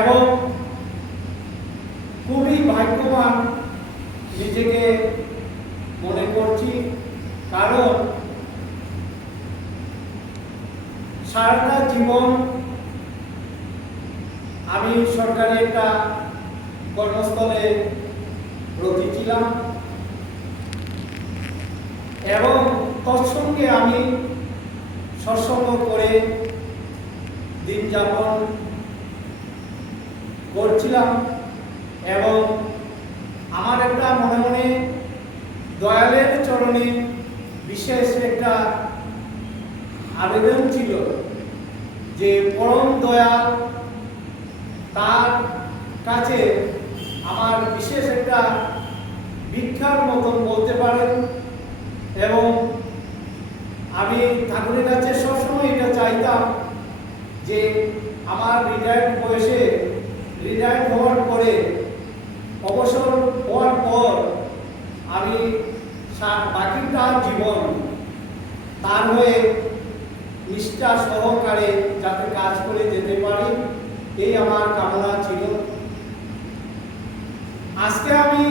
এবং খুবই ভাগ্যবান নিজেকে মনে করছি, কারণ সারাটা জীবন আমি সরকারি একটা কর্মস্থলে ব্রতী ছিলাম এবং তৎসঙ্গে আমি সৎসঙ্গ করে দিন যাপন করছিলাম এবং আমার একটা মনে মনে দয়ালের চরণে বিশেষ একটা আবেদন ছিল যে পরম দয়াল তার কাছে আমার বিশেষ একটা ভিক্ষার মতন বলতে পারেন, এবং আমি ঠাকুরের কাছে সবসময় এটা চাইতাম যে আমার রিটায়ার্ড হওয়ার পরে, অবসর হওয়ার পর আমি বাকিটা জীবন তার হয়ে নিষ্ঠা সহকারে যাতে কাজ করে যেতে পারি, এই আমার কামনা ছিল। আজকে আমি